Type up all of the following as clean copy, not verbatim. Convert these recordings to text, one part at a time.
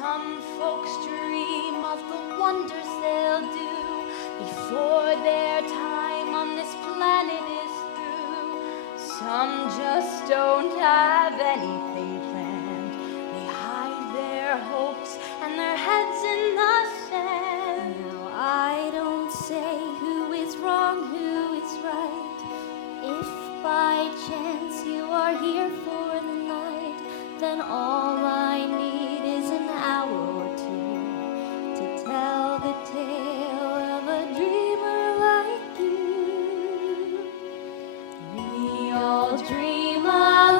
Some folks dream of the wonders they'll do before their time on this planet is through. Some just don't have anything planned. They hide their hopes and their heads in the sand. Now I don't say who is wrong, who is right. If by chance you are here for the night, then all I need is an hour or two to tell the tale of a dreamer like you. We all dream a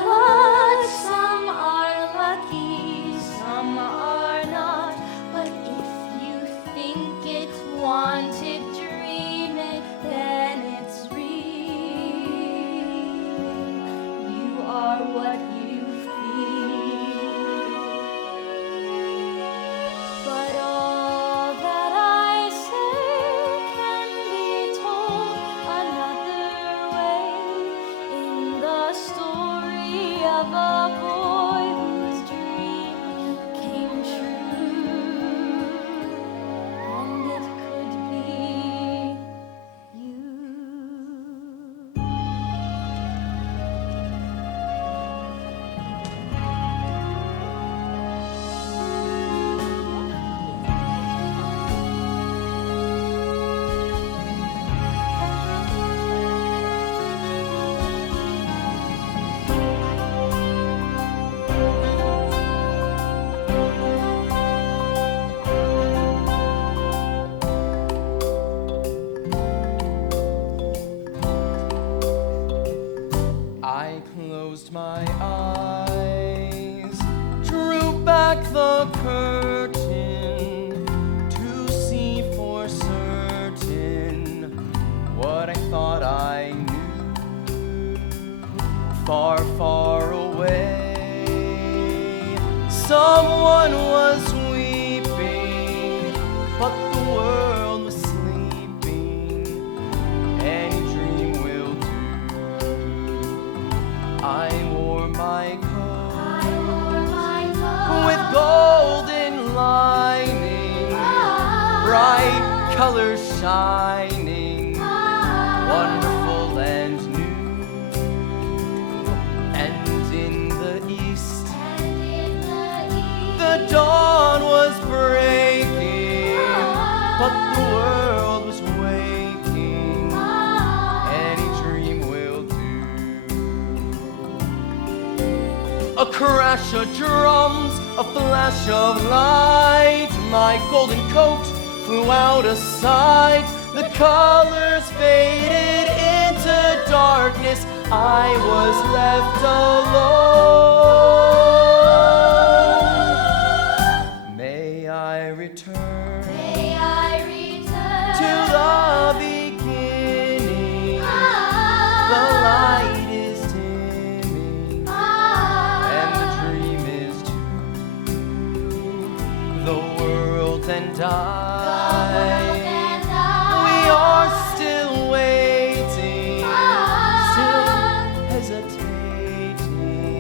lot. Some are lucky, some are not. But if you think it, want it, dream it, then it's real. You are what you feel. But all that I say can be told another way, in the story of a boy whose dream came true. And it could be you. I closed my eyes, drew back the curtain to see for certain what I thought I knew. Far, far away, someone was weeping, but the world was sleeping. Any dream will do. I wore my coat with golden lining, bright colors shining, wonderful and new. And in the east, the dawn was breaking, but the world was waking. Any dream will do. A crash of drums, a flash of light. My golden coat flew out of sight. The colors faded into darkness. I was left alone. May I return to the beginning. The light is dimming, and the dream is too. The world and I, we are still waiting, still hesitating.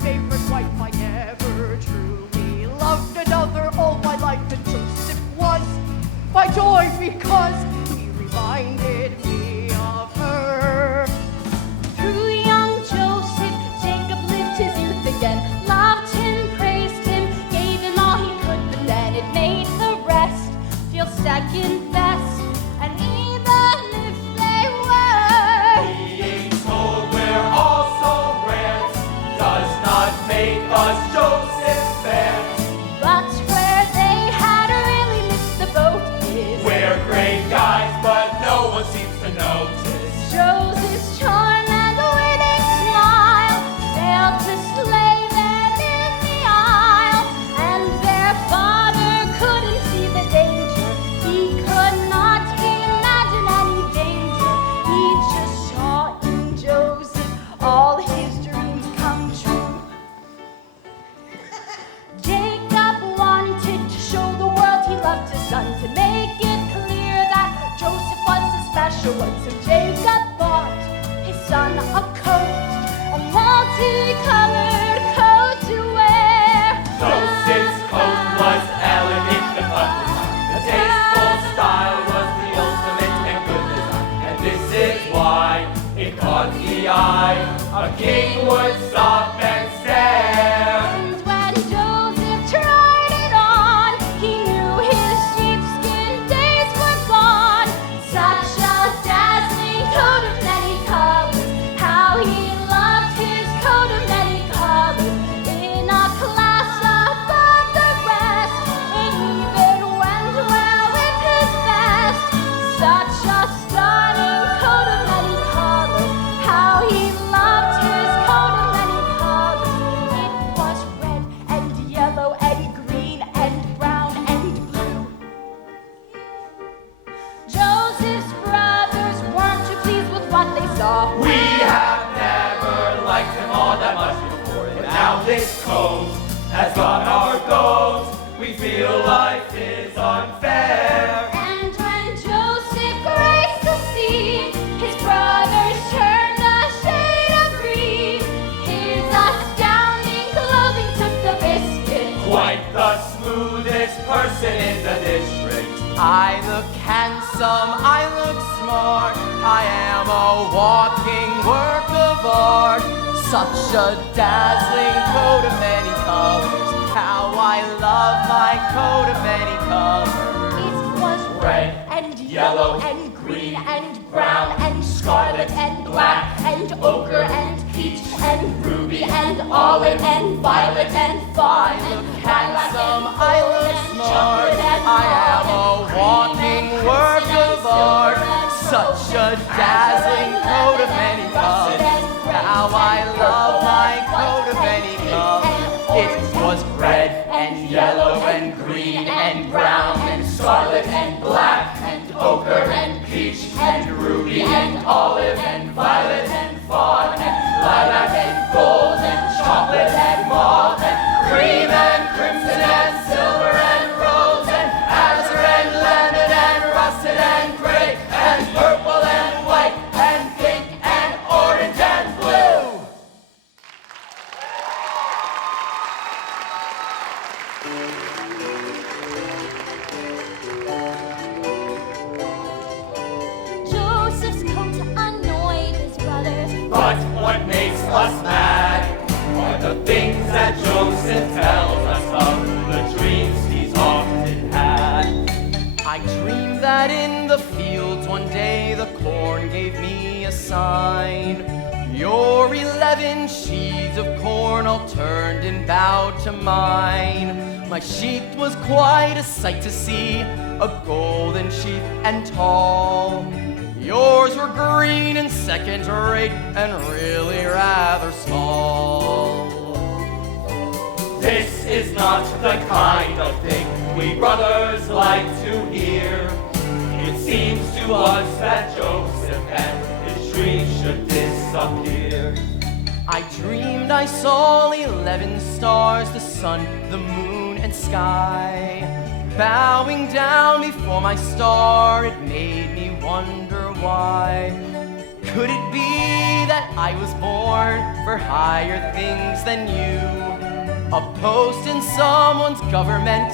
favorite wife I never truly loved another all my life, and Joseph was my joy because he reminded me of her. Through young Joseph, Jacob lived his youth again, loved him, praised him, gave him all he could, but then it made the rest feel second best. And even if they were Being told we're also rare does not make us Joseph's fans. but where they had really missed the boat is We're great guys, but no one seems to notice. Joseph's charm and winning smile failed to slay them in the aisle, and their father couldn't see the danger. He could not imagine any danger. He just saw in Joseph all his dreams come true. Jacob wanted to show the world he loved his son, to make it clear that Joseph was a special one. So Jacob bought his son a coat, a multicolored coat to wear. Joseph's coat was elegant and ugly. The tasteful style was the ultimate and good design. And this is why it caught the eye. A king would stop and stare. And when Joseph tried it on, he knew his sheepskin days were gone. Such a dazzling coat of many colors, how he loved his coat of many colors. In a class above the rest, it even went well with his vest. Such a stunning coat of many colors, how he loved his coat of many colors. It was red and yellow and green and brown and blue. Joseph's brothers weren't too pleased with what they saw. We have never liked him all that much before. But now this coat has got our goat. We feel life is unfair. And when Joseph graced the scene, his brothers turned a shade of green. His astounding clothing took the biscuit. Quite the smoothest person in the district. I look handsome, I look smart. I am a walking work of art. Such a dazzling coat of many colors. How I love my coat of many colors. It was Red, and yellow, yellow and green and brown and scarlet and black and ochre and peach and ruby and olive and violet and fawn. I look handsome, I look smart. I am a walking work of art. Such a dazzling coat of many colors. How I love my coat of many colors. It was red and yellow and green and brown and scarlet and black and ochre and peach and ruby and olive and violet and fawn and lilac and gold and chocolate and mauve and cream and crimson and silver and rose and azure and lemon and russet and gray and purple and white and pink and orange and blue. Joseph's coat annoyed his brothers. But what makes us mad are the things that Joseph tells us of the dreams he's often had. I dreamed that in the fields one day the corn gave me a sign. Your 11 sheaves of corn all turned and bowed to mine. My sheath was quite a sight to see, a golden sheath and tall. Yours were green and second rate and really rather small. This is not the kind of thing we brothers like to hear. It seems to us that Joseph and his dreams should disappear. I dreamed I saw 11 stars, the sun, the moon, and sky. Bowing down before my star, it made me wonder why. Could it be that I was born for higher things than you. A post in someone's government,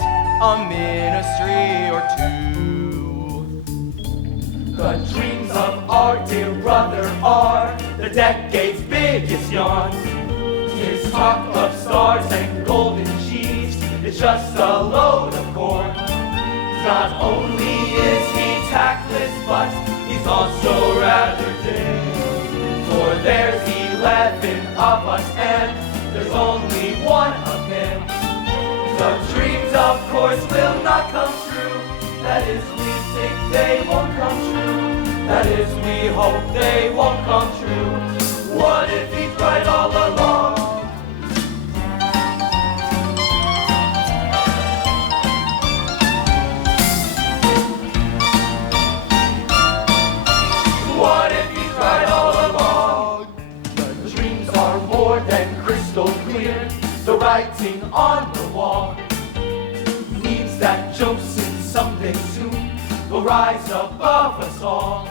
a ministry or two. The dreams of our dear brother are the decade's biggest yawn. His talk of stars and golden sheaves is just a load of corn. Not only is he tactless, but he's also rather dim. For there's 11 of us and there's only one of him. The dreams, of course, will not come true. That is, we think they won't come true. That is, we hope they won't come true. What if he's right all along? What if he's right all along? The dreams are more than crystal clear. The writing on the wall means that Joseph someday soon will rise above us all.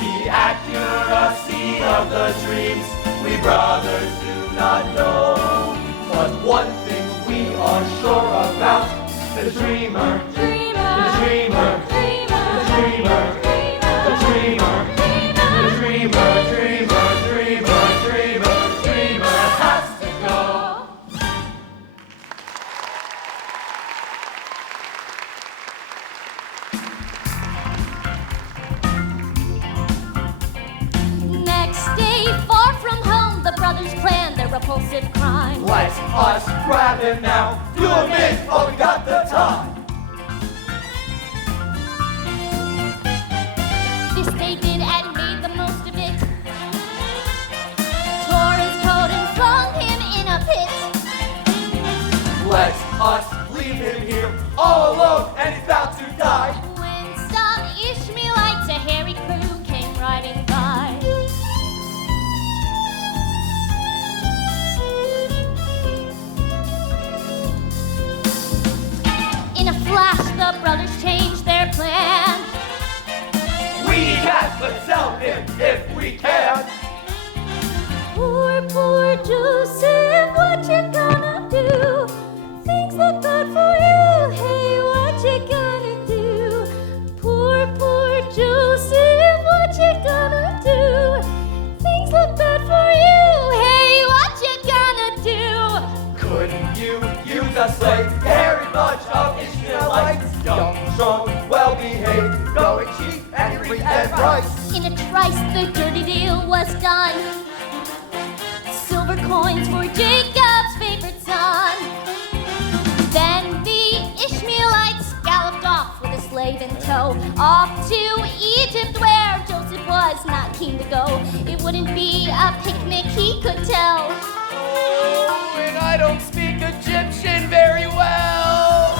The accuracy of the dreams we brothers do not know. But one thing we are sure about: the dreamer, the dreamer, the dreamer, the dreamer, the dreamer, dreamer, dreamer has to go. Next day, far from home, the brothers plan their repulsive crime. Let us grab him now. Do a minute, oh, we got the time. This they did and made the most of it. Tore his coat and flung him in a pit. Let us leave him here all alone, and he's about to die. When some Ishmaelites, a hairy crew, came riding by. In a flash, the brothers changed their plan. We have to tell him if we can. Poor, poor Joseph, what you gonna do? Things look bad for you, hey, what you gonna do? Poor, poor Joseph, what you gonna do? Things look bad for you, hey, what you gonna do? Couldn't you use a slave? Hairy bunch of Ishmaelites, young, strong, well-behaved, going cheap and free and rice. In a trice, the dirty deal was done. Silver coins for Jacob's favorite son. Then the Ishmaelites galloped off with a slave in tow, off to Egypt where Joseph was not keen to go. It wouldn't be a picnic, he could tell. Oh, and I don't speak Egyptian very well.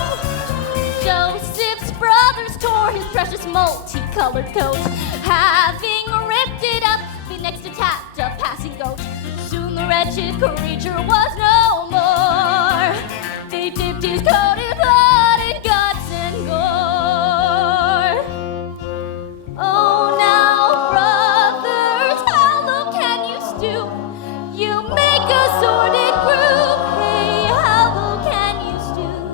Joseph's brothers tore his precious multicolored coat. Having ripped it up, they next attacked a passing goat. Soon the wretched creature was no more. They dipped his coat in blood and guts and gore. Oh, now, brothers, how low can you stoop? You make a sordid group. Hey, how low can you stoop?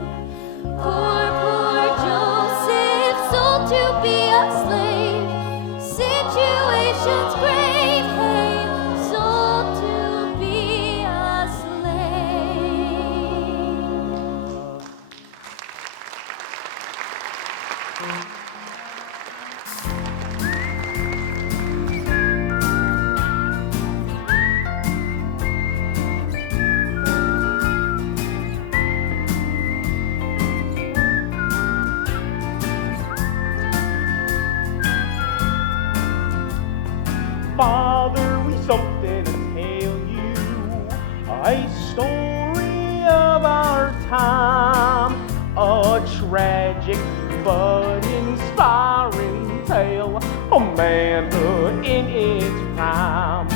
Poor, poor Joseph, sold to be a slave. Situation's grave. Hey, sold to be a slave. Father, we something to tell you, a story of our time, a tragic but inspiring tale of manhood in its prime.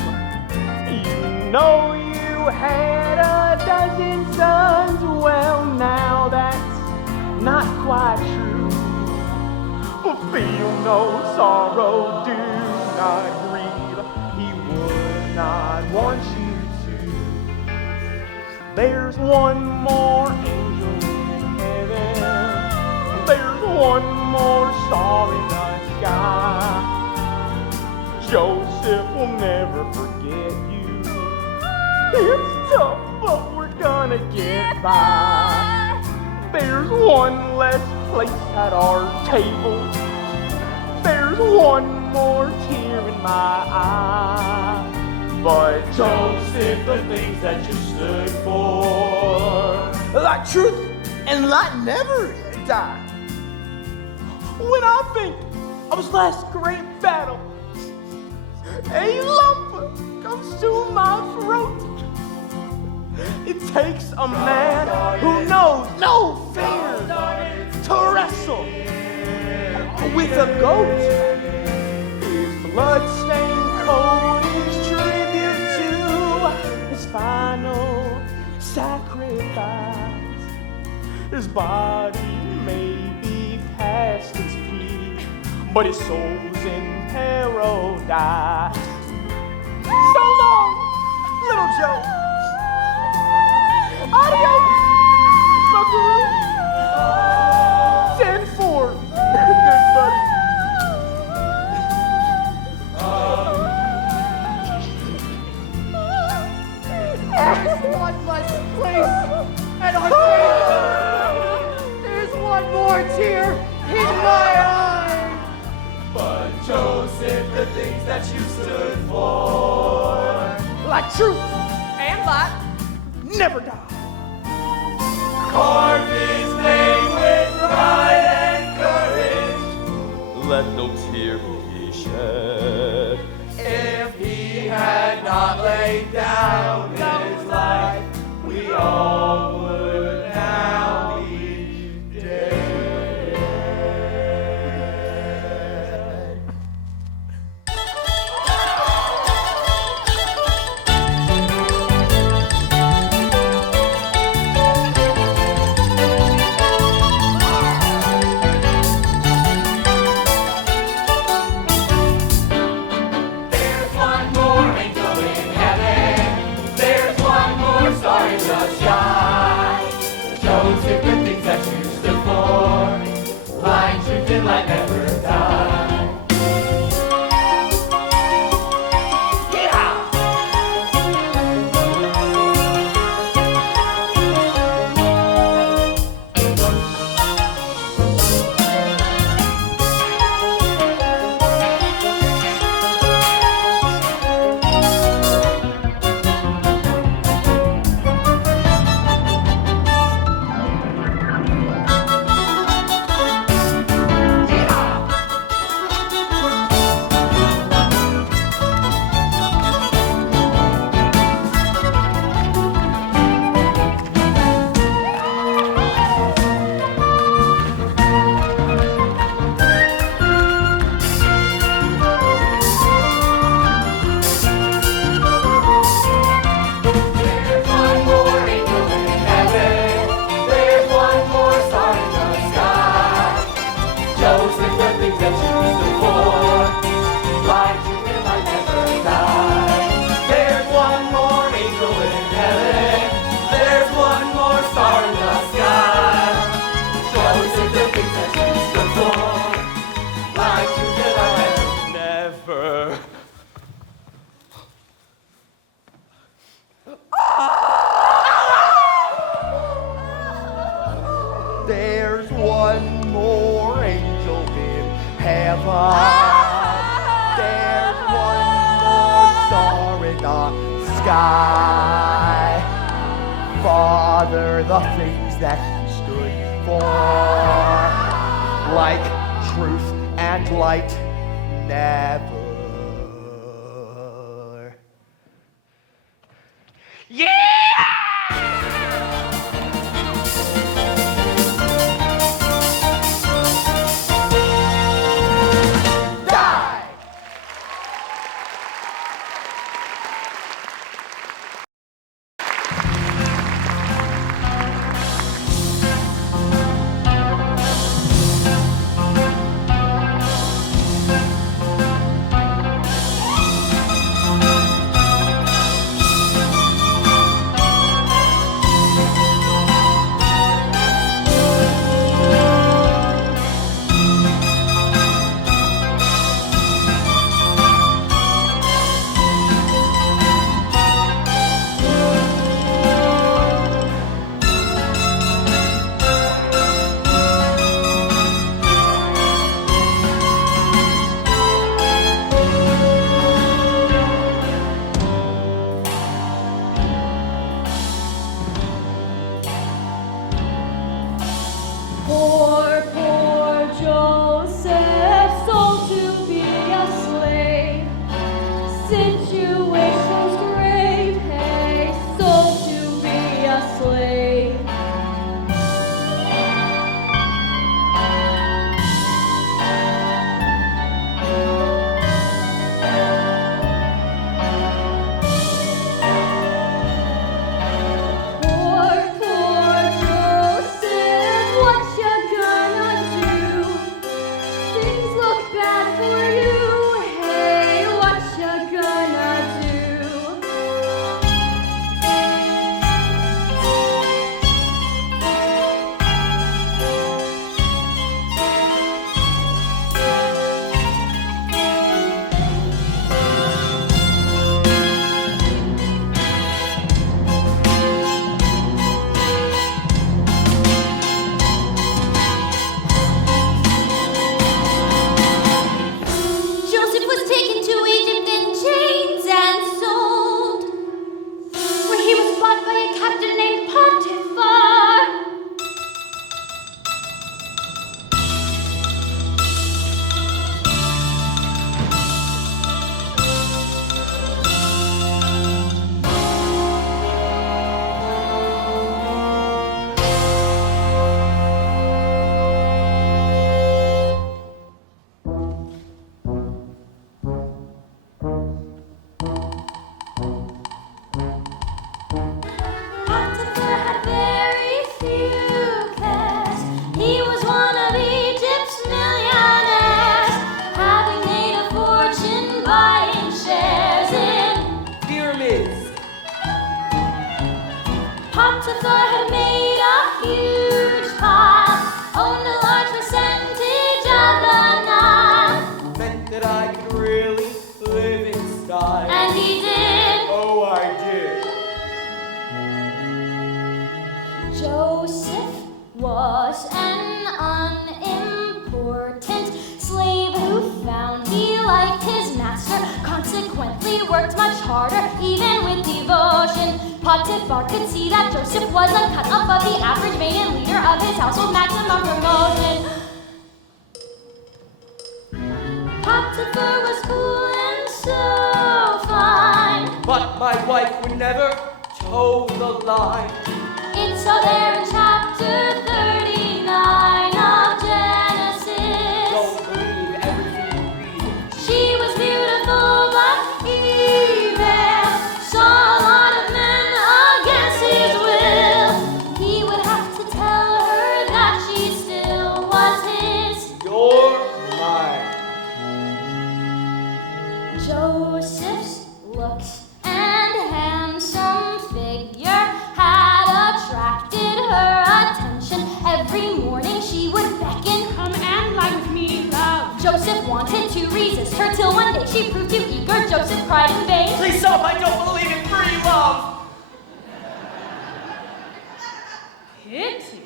You know you had a dozen sons, well now that's not quite true. Feel no sorrow, do not grieve, he would not want you to. There's one more angel in heaven. There's one more star in the sky. Joseph will never forget you. It's tough, but we're gonna get by. There's one less place at our table. There's one more tear in my eye. But Joseph, the things that you stood for, Like truth and light never die. when I think of his last great battle, a lump comes to my throat. It takes a man who knows no fear to wrestle with a goat. His blood-stained coat is tribute to his final sacrifice. His body may be past his peak, but his soul's in paradise. So long, little Joe. Adios, buckaroo. 10-4, good buddy. There's one less place at our table. There's one more tear in my eye. But Joseph, the things that you stood for, Like truth and light never die. carved his name with pride and courage. Let no tear be shed. If he had not laid down his life, we all would now be dead. There's one more angel in heaven. There's one more star in the sky. Joseph, the things that you stood for, light, truth, and light never die. Yeah! There's one more angel in heaven. There's one more star in the sky. Joseph, the things that you stood for, light, truth, and light never die. There's one more angel in heaven. There's one more star in the sky. Joseph, the things that you stood for, light, truth, and light never. There's one more angel in heaven. There's one more star in the sky. Father, the things that he stood for, like truth and light, never. Die! Potiphar had made a huge pile, owned a large percentage of the Nile. Meant that I could really live in style. And he did. Oh, I did. Joseph was an unimportant slave who found he liked his master, consequently worked much harder, even with devotion. Potiphar could see that Joseph was a cut above the average maiden leader of his household, maximum promotion. Potiphar was cool and so fine. But my wife would never toe the line. It's all there in chapter 39 of Genesis. Don't believe everything you read. She was beautiful but evil, saw a lot of men against his will. He would have to tell her that she still was his. You're mine. Joseph's looks and handsome figure had attracted her attention. Every morning she would beckon, "Come and lie with me, love." Joseph wanted to resist her till one day she proved too eager. Joseph cried in vain, Please stop, I don't believe in free love. Pity.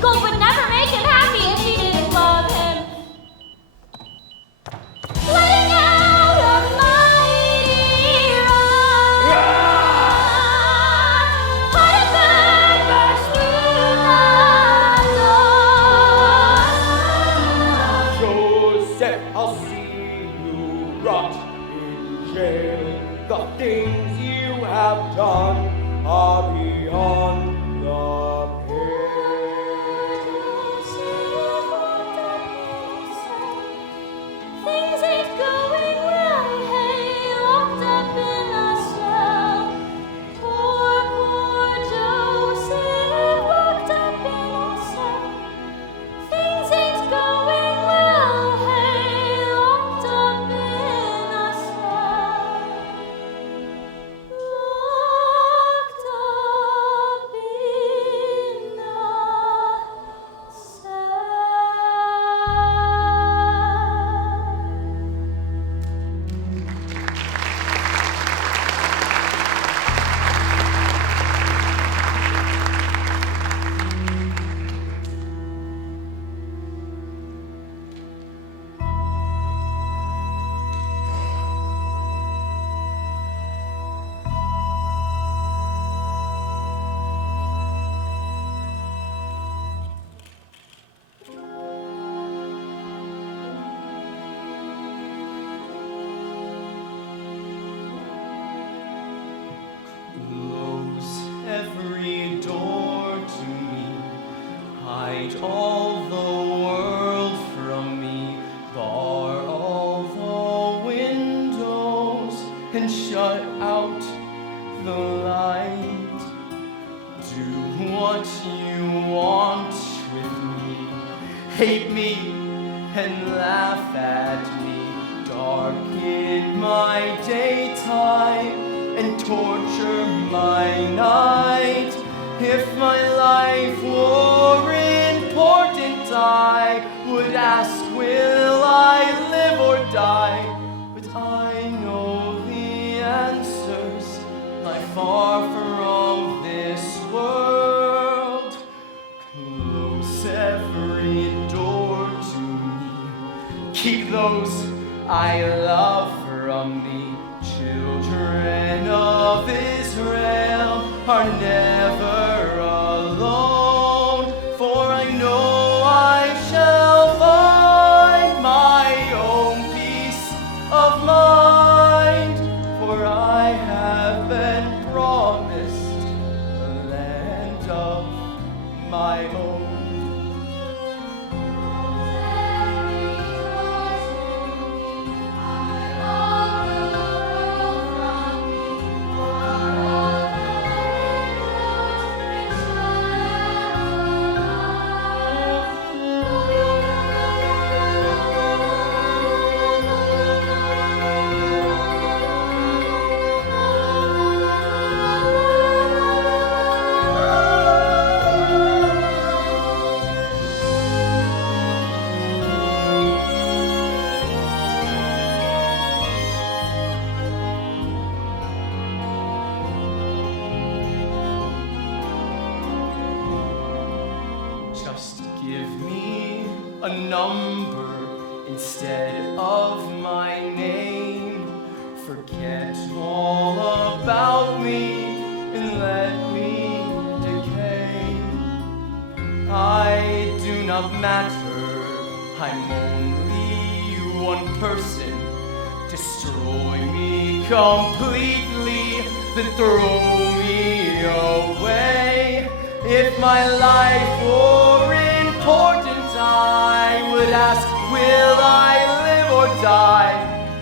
Gold would never make him happy if she didn't love him. Letting out a mighty roar, Potiphar burst through the door. Joseph, I'll see you rot in jail. The things you have done are beyond the Things ain't going well, hey, locked up in a cell. Poor, poor Joseph, locked up in a cell. Things ain't going well, hey, locked up in a cell. Locked up in a cell. Close every door to me, hide all the world from me, bar all the windows and shut out the light. Do what you want with me, hate me and laugh at me. darken my daytime and torture my night. If my life were important, I would ask, will I live or die? But I know the answers lie far from this world. Close every door to me. Keep those I love from me. Children of Israel are never alone, for I know I shall find my own peace of mind, for I have been promised a land of my own. Just give me a number instead of my name. Forget all about me and let me decay. I do not matter, I'm only one person. Destroy me completely, then throw me away. If my life were important, I would ask, will I live or die?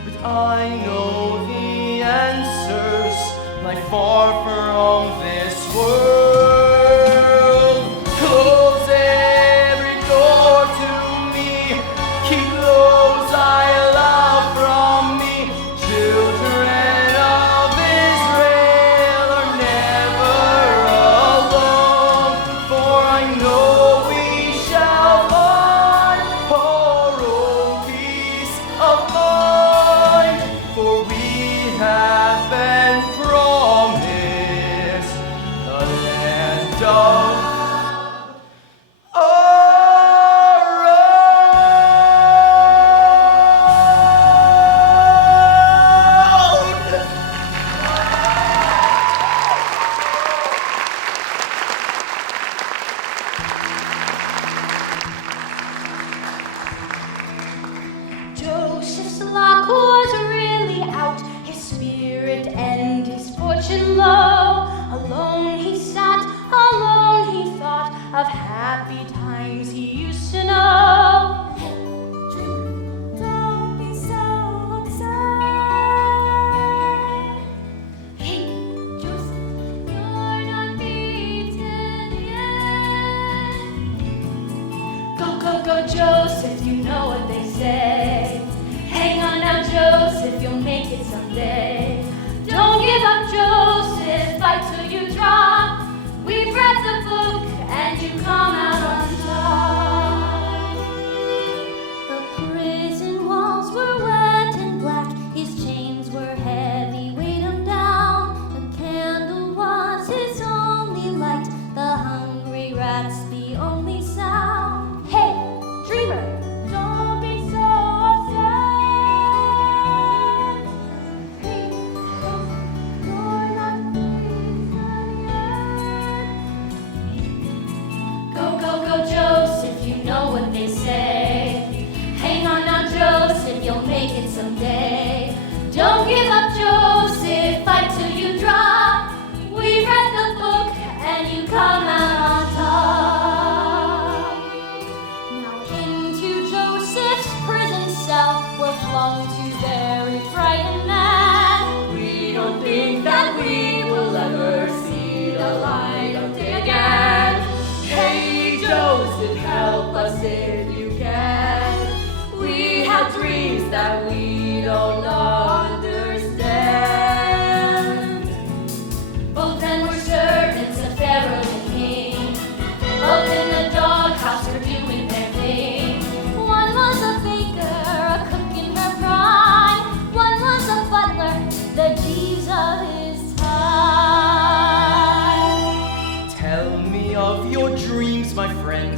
But I know the answers lie far from this world. Close every door to me. Keep those I love from me. Children of Israel are never alone, for I know we shall find our own peace of mind, for we have been promised a land of Joseph's luck was really out, his spirit and his fortune low. Alone he sat, alone he thought of happy times he used to know. Don't be so upset. Hey, Joseph, you're not beaten yet. go, go, go, Joseph, you know what they say. Hang on now, Joseph, you'll make it someday. Don't give up, Joseph, fight till you drop. We've read the book and you come out on top. The prison walls were wet and black, his chains were heavy, weighed him down. The candle was his only light, the hungry rats the only sound. Hey, dreamer, Don't be so upset. Hey, Joseph, you're not beaten yet. go,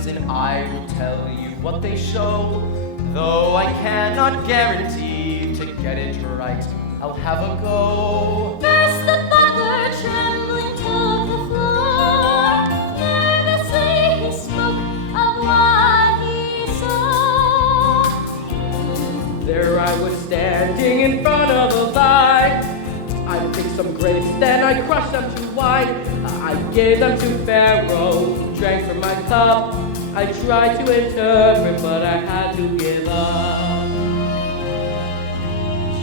friends, and I will tell you what they show. Though I cannot guarantee to get it right, I'll have a go. First the butler trembling took the floor. Nervously he spoke of what he saw. There I was standing in front of a vine. I picked some grapes, then I crushed them to wine. I gave them to Pharaoh, who drank from my cup. I tried to interpret, but I had to give up.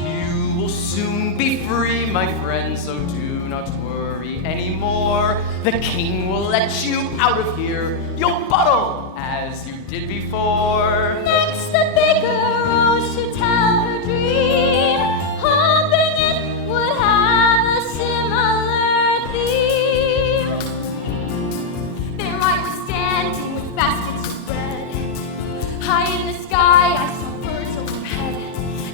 You will soon be free, my friend, so do not worry anymore. The king will let you out of here. You'll bottle as you did before. Next the baker rose to tell her dream, hoping it would have a similar theme. There I was standing with baskets of bread. High in the sky, I saw birds overhead.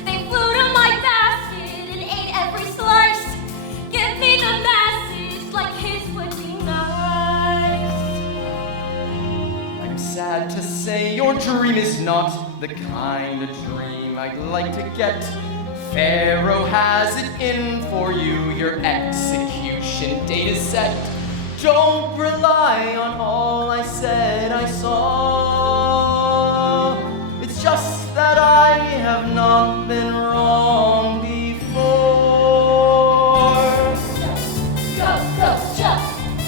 They flew to my basket and ate every slice. Give me the message, like his would be nice. I'm sad to say your dream is not the kind of dream I'd like to get. Pharaoh has it in for you, your execution date is set. Don't rely on all I said I saw. It's just that I have not been wrong before. Go, go, jump!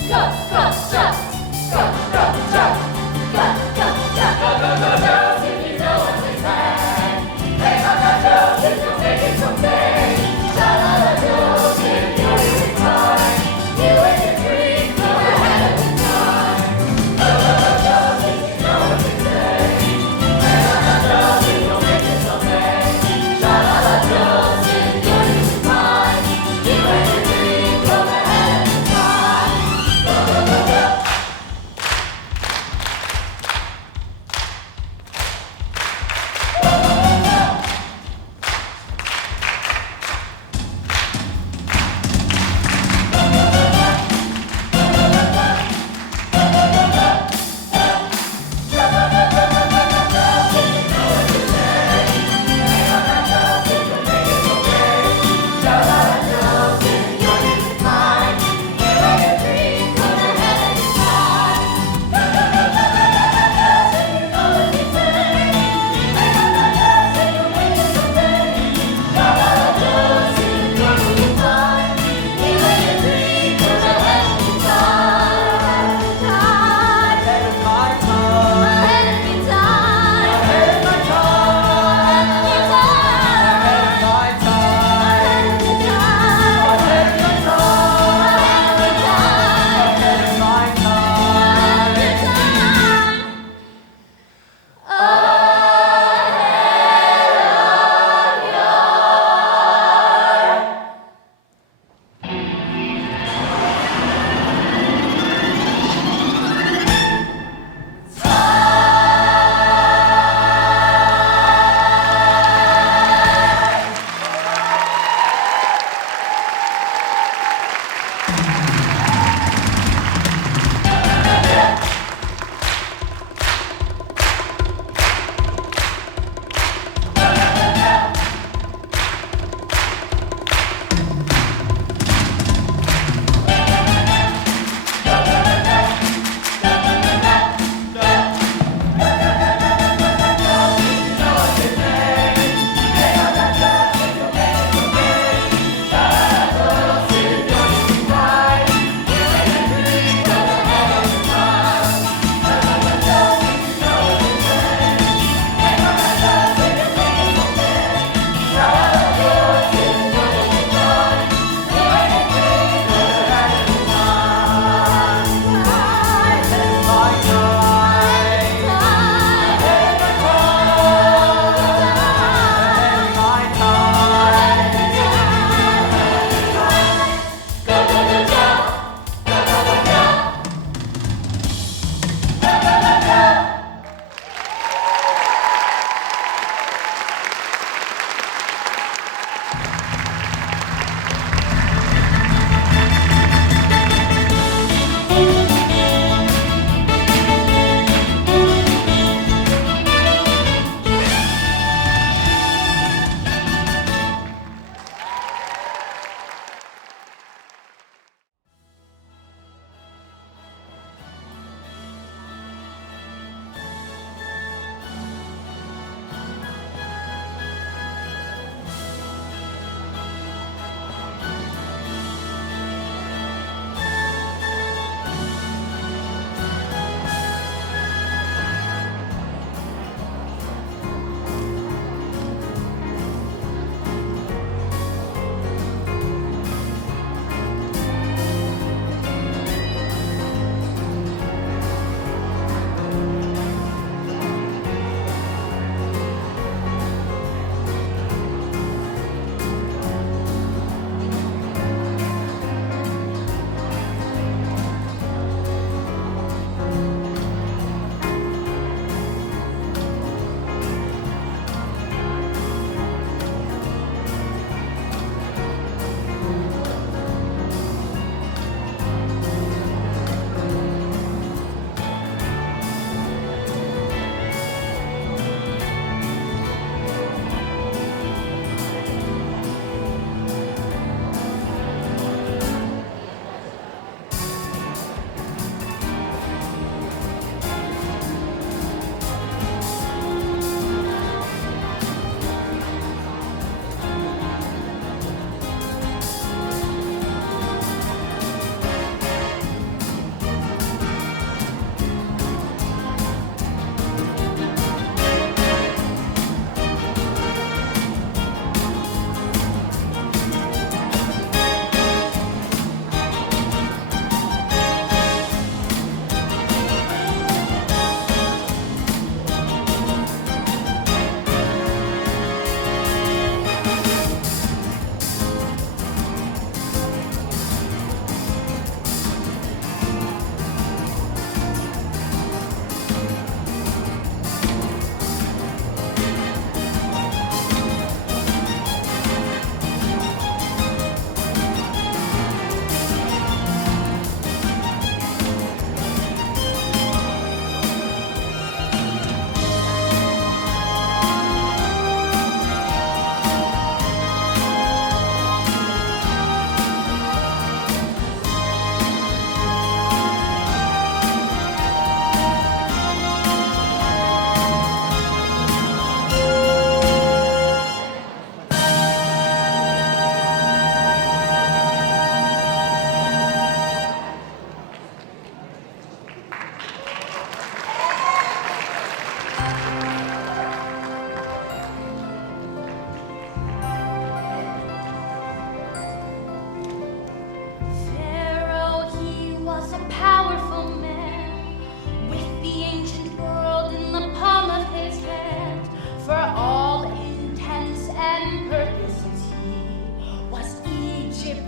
Go, go, jump! Go, go, jump! Go, go, jump! Go, go, go, girls, if you know what they say. Hey, go, go, girls, if you make it someday. Sha-la-la, girls, if you're doing fine. You and your dream, go ahead of the time. Go, go, go, girls, if you know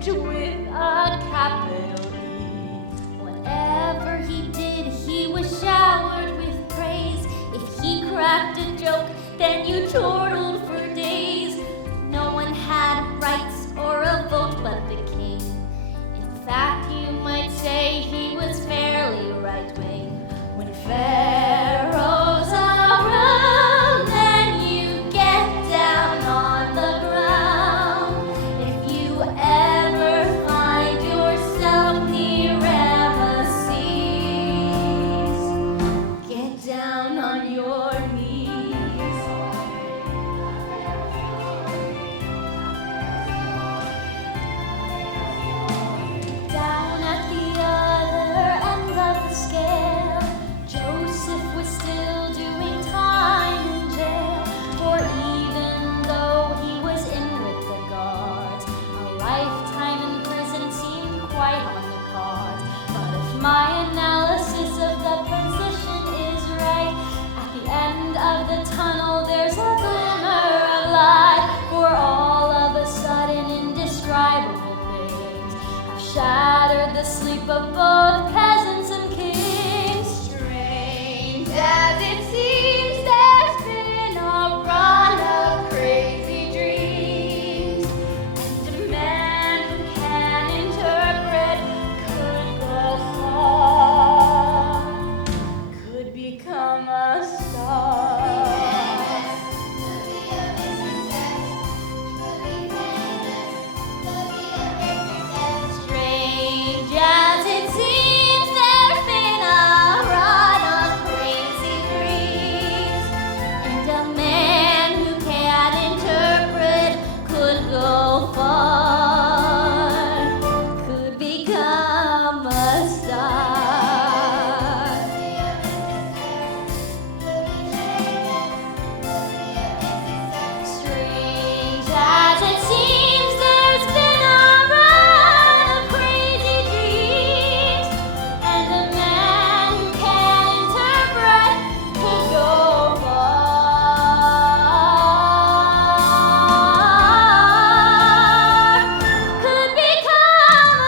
with a capital E. Whatever he did, he was showered with praise. If he cracked a joke, then you chortled for days. No one had rights or a vote but the king. In fact, you might say he was fairly right-wing. When Pharaoh's around, then you get down on the ground. If you ever find yourself near Ramesses, get down on your knees. Down at the other end of the scale, Joseph was still doing time in jail. For even though he was in with the guards, a lifetime in prison seemed quite on the cards. But if my analysis of the position is right, at the end of the tunnel there's a glimmer of light. For all of a sudden indescribable things have shattered the sleep of both peasants and kings. Strange as it seems, there's been a run of crazy dreams. And a man who can interpret could go far, could become a star. Strange as it seems, there's been a run of crazy dreams. And a man who can interpret could go far, could become a star. Strange as it seems, there's been a run of crazy dreams. And a man who can interpret could go far, could become a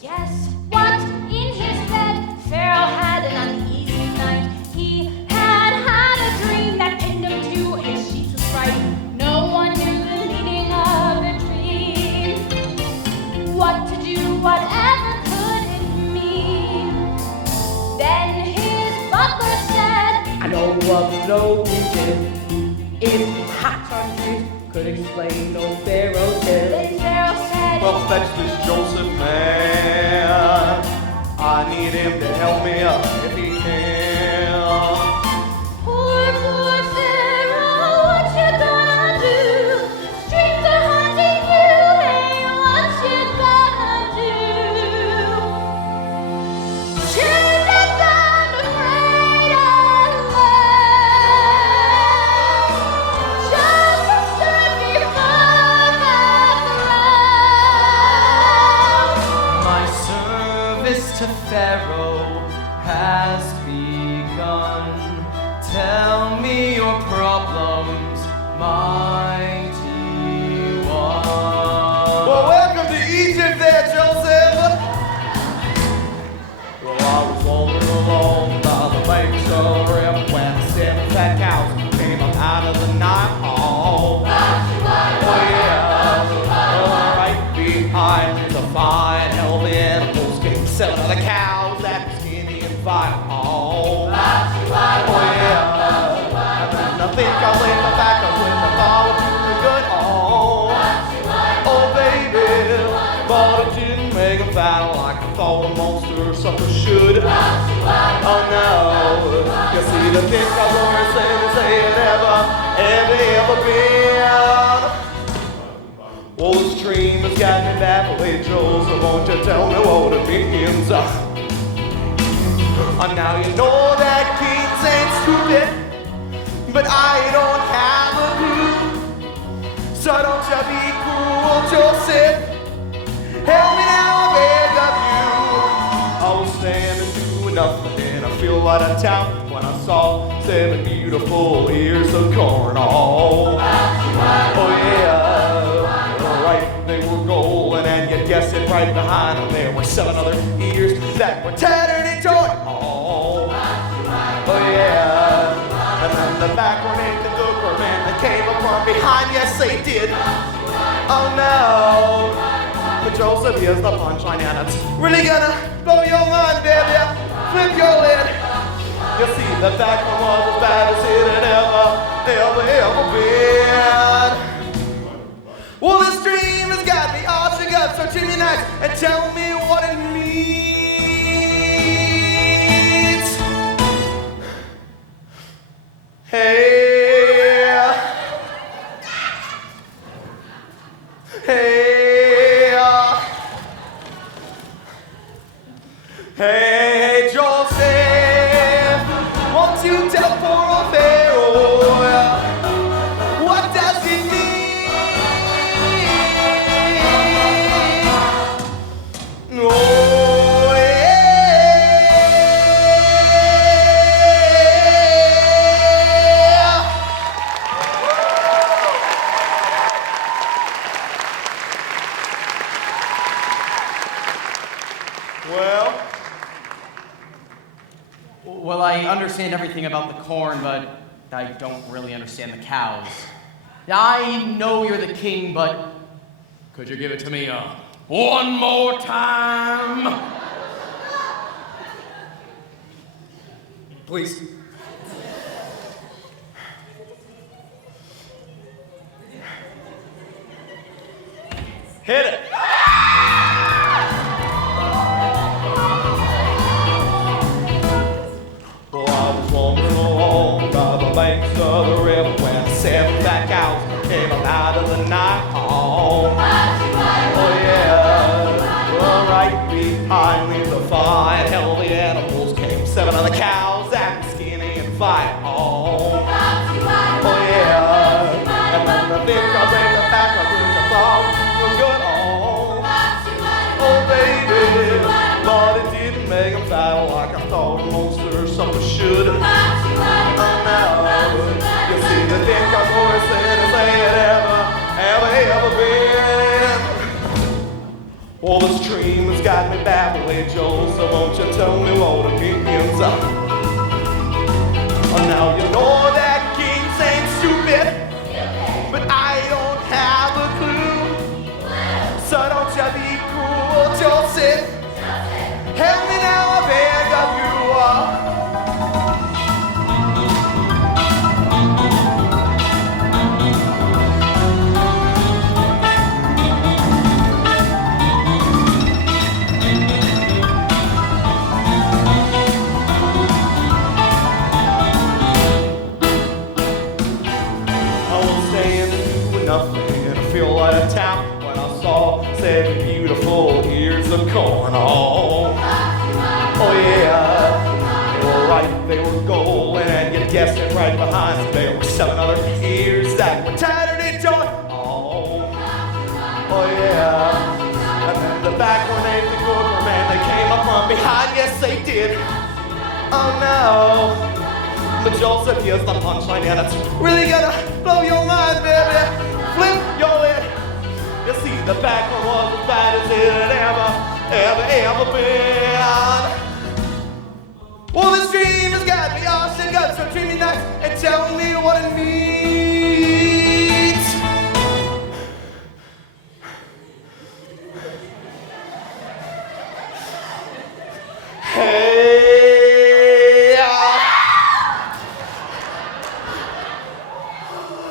Guess what? In his bed, Pharaoh had an uneasy night. He had had a dream that pinned him to his sheets with fright. No one knew the meaning of the dream. What to do, whatever could it mean? Then his butler said, I know of no kitchen is hot on trees, could explain no Pharaoh's tale. then Pharaoh said, Well, fetch this Joseph man. I need him to help me up if he can. poor Pharaoh, what you gonna do? Streets are hunting you, hey, what you gonna do? Choose that sound afraid of love. Joseph stood before the throne. My service to Pharaoh has begun. mighty one. Well, welcome to Egypt there, Joseph. Well, I was walking along by the banks of the river when 7 fat cows came up out of the Nile. Oh yeah, right behind the fine healthy animals came 7 other cows that were skinny and fine. Oh yeah, and I think I'll lay my back up when the ball was doing good. Oh baby, but it didn't make them fat like I thought a monster or something should. Oh no, you see the thing I always say to say it ever been. Well, this dream has got me baffled, hey Joe, so won't you tell me what it means? Now you know that kings ain't stupid, but I don't have a clue. So don't you be cruel, Joseph. Help me now, I beg of you. I was standing doing nothing and I feel out of town when I saw 7 beautiful ears of corn. Oh yeah, right, they were golden, and you guessed it, right behind them there were 7 other ears that were tattered and torn. Oh yeah, and then the back one ain't the good one, man, they came up from behind, yes they did. Oh no, but Joseph, here's the punchline, and it's really gonna blow your mind, baby. Flip your lid. You see, the back one was as bad as it had ever been. Well, this dream has got me all shook up, so treat me nice and tell me what it means. Hey, hey, Joseph, won't you tell poor old Pharaoh what does it mean? Oh, Well, I understand everything about the corn, but I don't really understand the cows. I know you're the king, but could you give it to me one more time? Please. hit it. Well, I was wandering along by the banks of the river when 7 fat cows came up out of the night. Oh yeah, well, right behind me the fine healthy animals came 7 other cows that were skinny and fine. Oh yeah, and then the big cows ate the back of which I thought was good. Oh baby, but it didn't make them fat like I thought a monster or something should. Oh no, you see the thing I've always said is they had ever been. Well, this dream has got me baffled, hey Joe, so won't you tell me what it means? Now you know that kings ain't stupid, but I don't have a clue. So don't you be cruel, Joseph. Help me now, I beg of you. I was standing doing nothing and I feel out of town when I saw 7 beautiful ears of corn. Oh yeah, they were right, they were golden, and you guessed it, right behind them there were 7 other ears that were tattered and torn. Oh yeah, and then the back one ain't the good one, man, they came up from behind, yes they did. Oh no, but Joseph, here's the punchline, and it's really gonna blow your mind, back was as bad as it had ever been. Well, this dream has got me all shook up, so dream me nights and tell me what it means. Hey,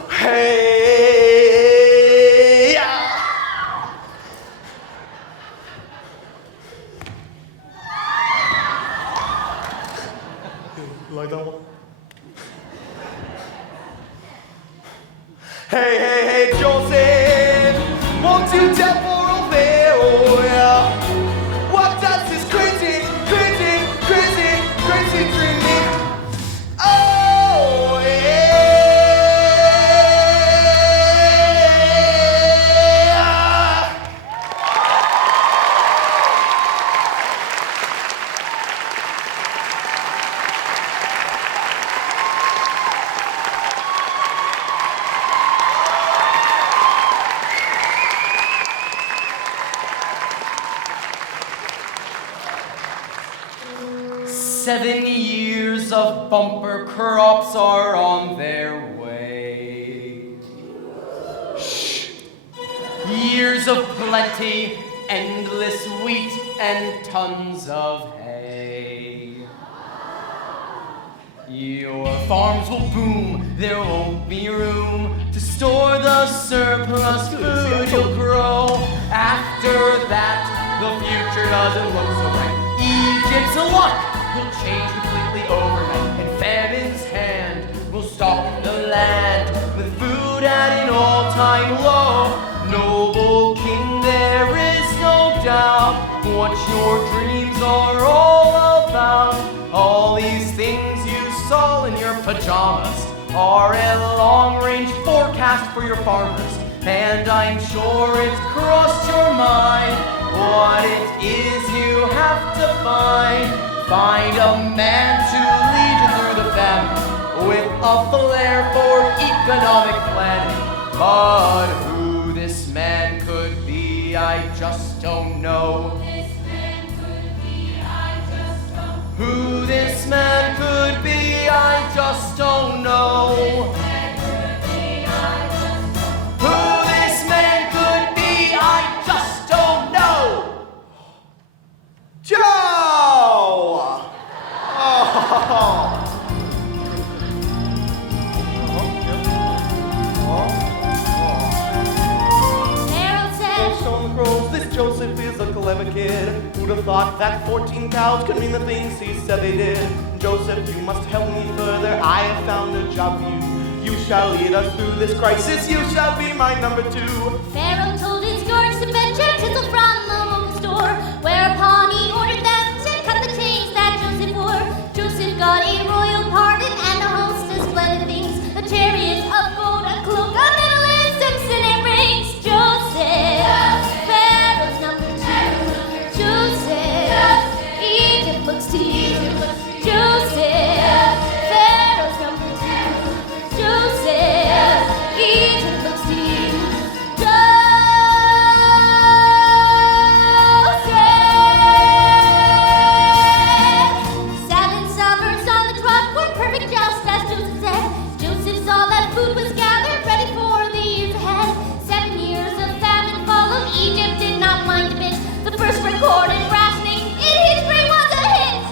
hey, like that one? Hey, Joseph, won't you tell poor old Pharaoh, yeah? What does this crazy dream mean? Oh, yeah. 7 years of bumper crops are on their way. Shh. Years of plenty, endless wheat, and tons of hay. Your farms will boom, there won't be room to store the surplus food you'll grow. After that, the future doesn't look so bright. Egypt's luck will change completely overnight, and famine's hand will stalk the land with food at an all-time low. Noble king, there is no doubt what your dreams are all about. All these things you saw in your pajamas are a long-range forecast for your farmers, and I'm sure it's crossed your mind what it is you have to find. Find a man to lead you through the famine with a flair for economic planning. But who this man could be, I just don't know. Who this man could be, I just don't know. Who this man could be, I just don't know. Joe! Pharaoh said, On the crows, this Joseph is a clever kid. Who'd have thought that 14 cows could mean the things he said they did? Joseph, you must help me further. I have found a job for you. You shall lead us through this crisis. You shall be my number 2. Pharaoh told his guards to fetch a tinsel from the local store, whereupon he ordered them to cut the chains that Joseph wore. Joseph got a royal pardon and a host of splendid things, a chariot of gold, a cloak, a middle, and some cinnamon rings. Joseph, Pharaoh's number 2. Joseph, Egypt looks to you. Joseph, Pharaoh's number 2. Joseph, Egypt looks to you. Joseph! 7 summers on the trot were perfect, just as Joseph said. Joseph saw that food was gathered, ready for the years ahead. 7 years of famine followed. Egypt did not mind a bit. The first recorded rationing in history was a hit.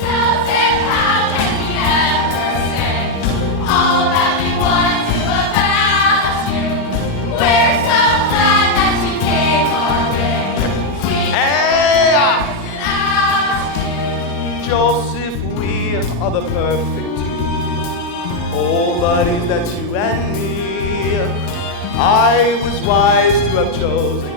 Joseph, how can we ever say all that we want to about you? We're so glad that you came our way. We Hey! without Joseph, we are the perfect team. Oh, buddies, that's you and me. I was wise to have chosen you.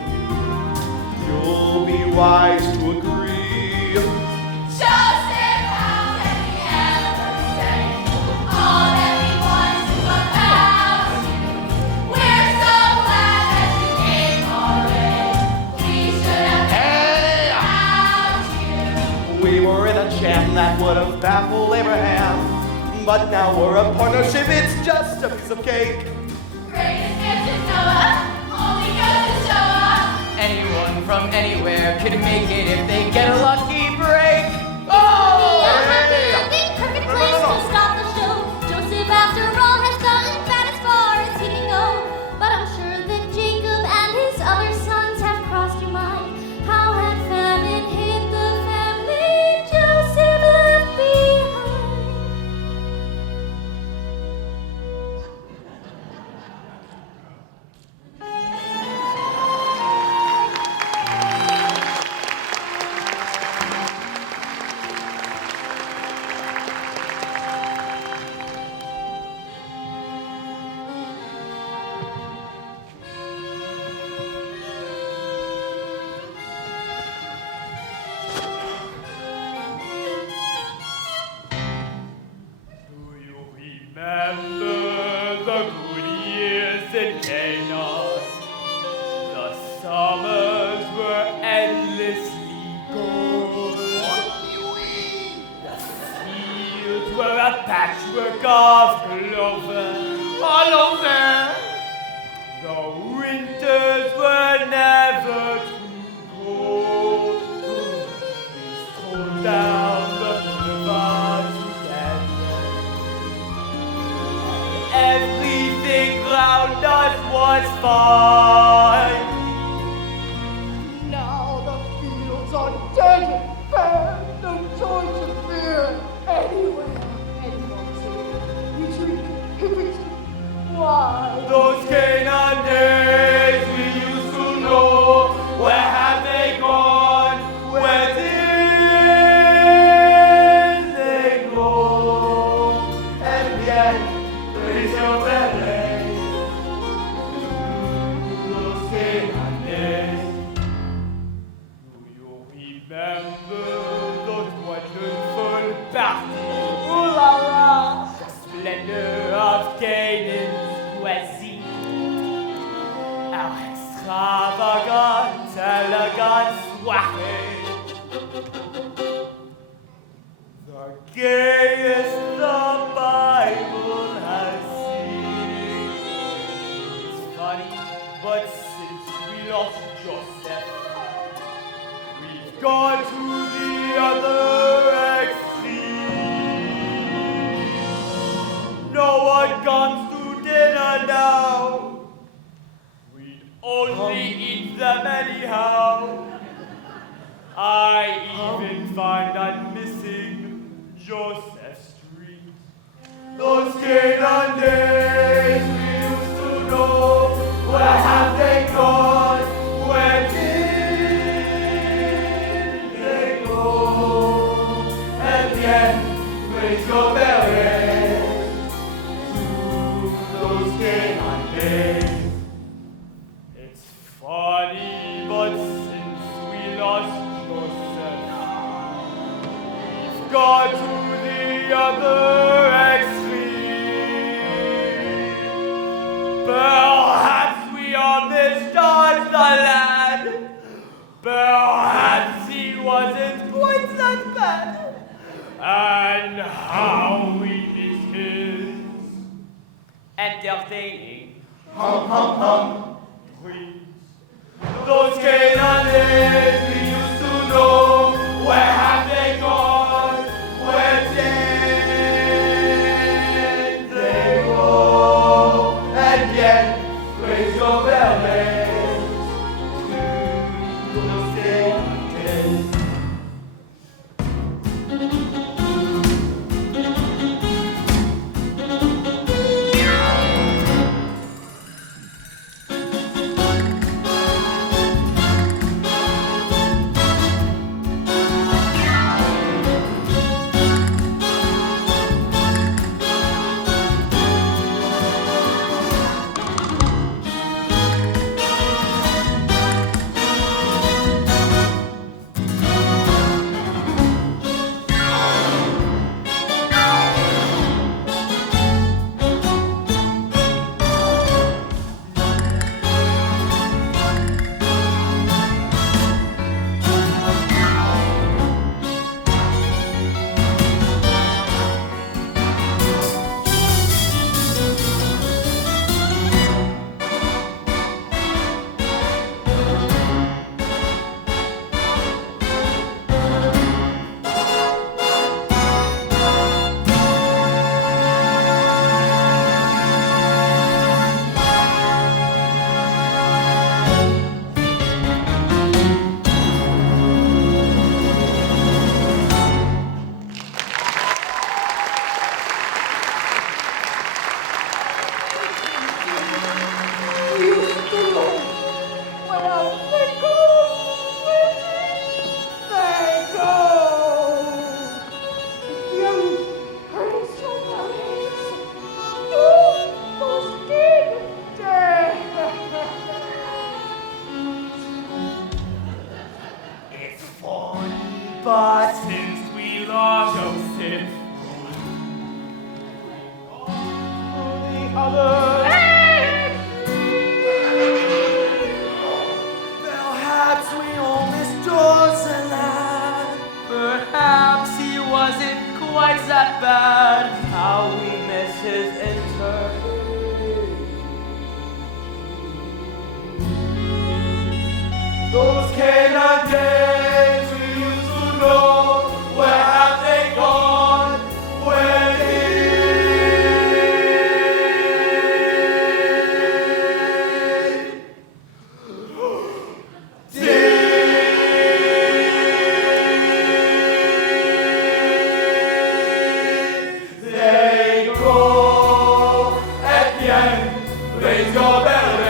You'll be wise to agree. Joseph, how can we ever say all that we want to about you? We're so glad that you came our way. We should have Hey! We were in a jam that would have baffled Abraham. But now we're a partnership, it's just a piece of cake. greatest gift is Noah, only goes to show us Cana. The summers were endlessly gold. The fields were a patchwork of clover all over. The winters were never too cold. We strolled down the boulevard together. Everything round us was fine. Now the fields are dead and bare, no joy to fear anywhere. Anyone's here. We drink Hippington wine. Those Canaan days we used to know, where have they gone? Where did they go? And yet, praise your ballet. Those Canaan days. Do you remember those wonderful parties? Ooh la la! The splendor of Canaan's poésie. Our extravagant, elegant soirée. The gayest the Bible has seen. It's funny, but since we lost Joseph, we've gone to the other extreme. No one comes to dinner now. We'd only eat them anyhow. I even find I'm missing Joseph Street. Those Canaan days we used to know, where have they gone? Where did they go? And yet, praise your parents to those Canaan days. It's funny, but since we lost Joseph, we've gone to the other extreme. Perhaps we are misjudged the lad. Perhaps he wasn't quite that bad. And how we miss his entertaining dreams. Those Canaan days we used to know, where have they gone? Where did they go? And yet, praise your bells to those Canaan days. Those Canadians who used to know, where have they gone? Where they go? Etienne, raise your belly.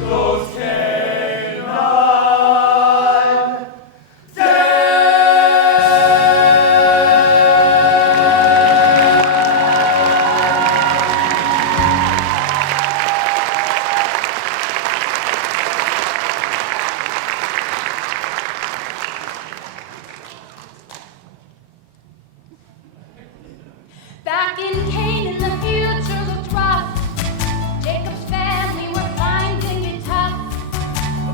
Those Back in Canaan, the future looked rough. Jacob's family were finding it tough.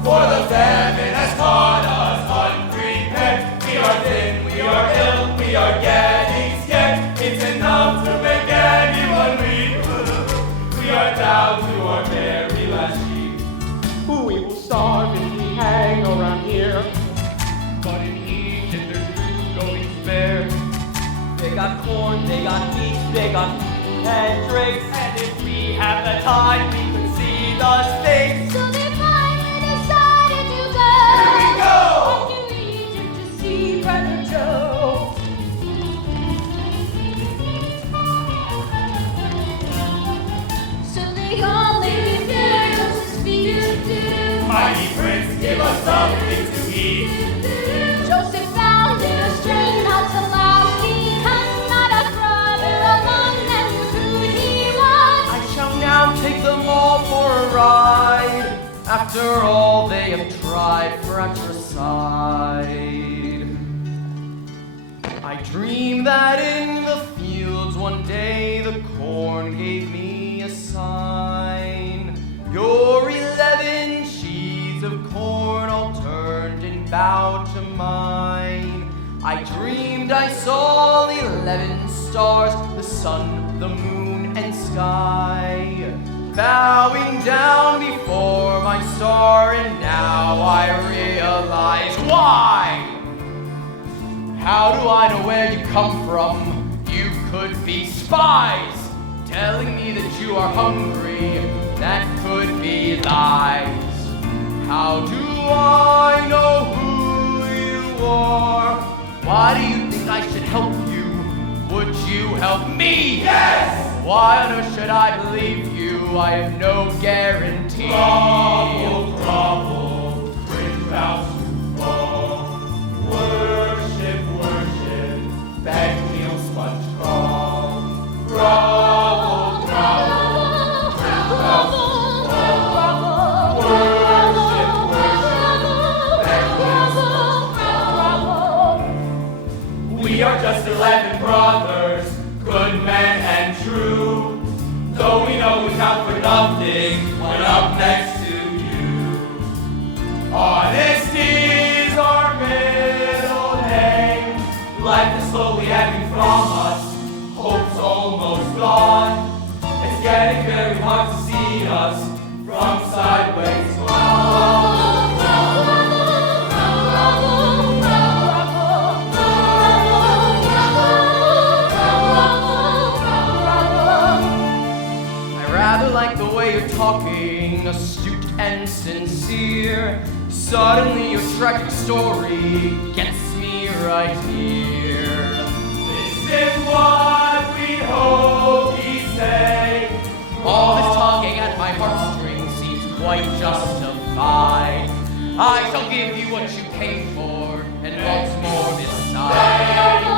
For the famine has caught us unprepared. We are thin, we are ill, we are getting scared. It's enough to make anyone weep. We are down to our very last sheep. We will starve if we hang around here. But in Egypt there's food going spare. They got corn, they got meat, they got food and drinks. And if we have the time, we could see the Sphinx. So they finally decided to go. Here we go! Back to Egypt to see Brother Joe. So they all laid there at Joseph's feet. Mighty Prince, give us something to eat. Joseph found it a strain not to laugh because not a brother among them who he was. I shall now take them all for a ride. After all they have tried fratricide. I dreamed that in the fields one day the corn gave me a sign. Your 11 sheaves of corn all turned and bowed to mine. I dreamed I saw 11 stars, the sun, the moon, and sky, bowing down before my star, and now I realize why. How do I know where you come from? You could be spies, telling me that you are hungry. That could be lies. How do I know who you are? Why do you think I should help you? Would you help me? Yes! Why on earth should I believe you? I have no guarantee. Grovel, grovel, cringe bows to fall. Worship, worship, beg, kneel, sponge, crawl. Grovel, grovel, cringe bows to fall. Worship, worship, beg, kneel, sponge, crawl. We are just 11 brothers, good men and true. Though we know we count for nothing, when up next to you. Honesty's our middle name. Life is slowly ebbing from us. Hope's almost gone. It's getting very hard to see us from sideways. I like the way you're talking, astute and sincere. Suddenly your tragic story gets me right here. This is what we hope he say. All this tugging at my heartstrings seems quite justified. I shall give you what you paid for, and lots more besides.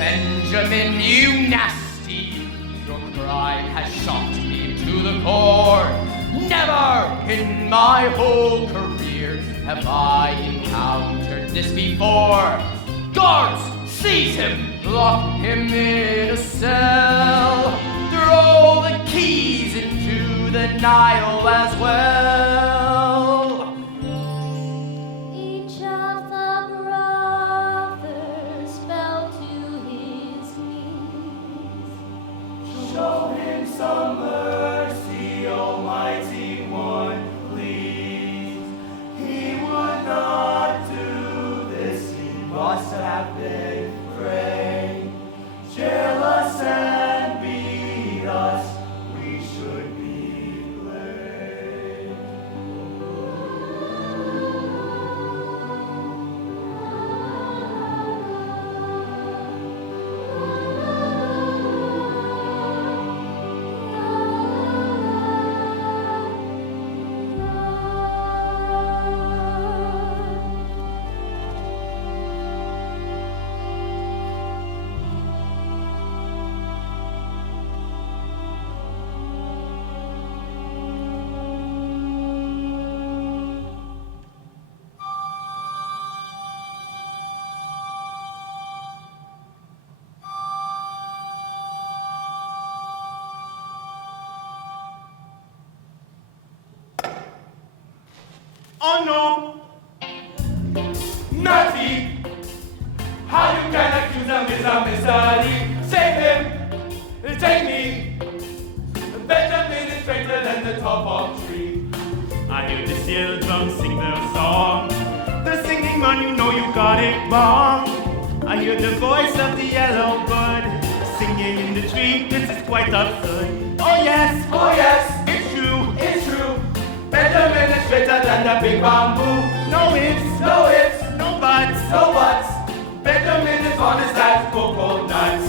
Benjamin, you nasty! Your crime has shocked me to the core. Never in my whole career have I encountered this before. Guards, seize him! Lock him in a cell. Throw the keys into the Nile as well. Each of the brothers fell to his knees. Show him some mercy, Almighty One, please. He would not do this, he must have been afraid. Jail us and beat us, we should be blamed. Oh no! Naughty! How you can accuse him is a mystery. Save him! Take me! Benjamin is greater than the top of tree. I hear the steel drums sing their song. The singing man, you know you got it wrong. I hear the voice of the yellow bird singing in the tree. This is quite absurd. Oh yes, it's true. Benjamin is greater than the big bamboo. No ifs, no buts. Benjamin is honest as coconuts.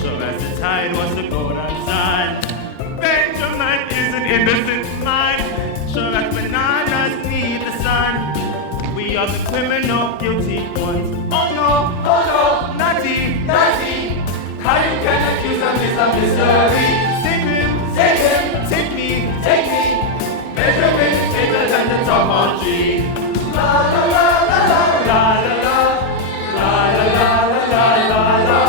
Sure as the tide was the golden sun. Benjamin is an innocent mind. Sure as bananas need the sun. We are the criminal guilty ones. Oh no, naughty. How you can accuse him is a mystery. Save him, take me. Benjamin is greater than the top of tree. La la la la la la la la la la la la la la la la.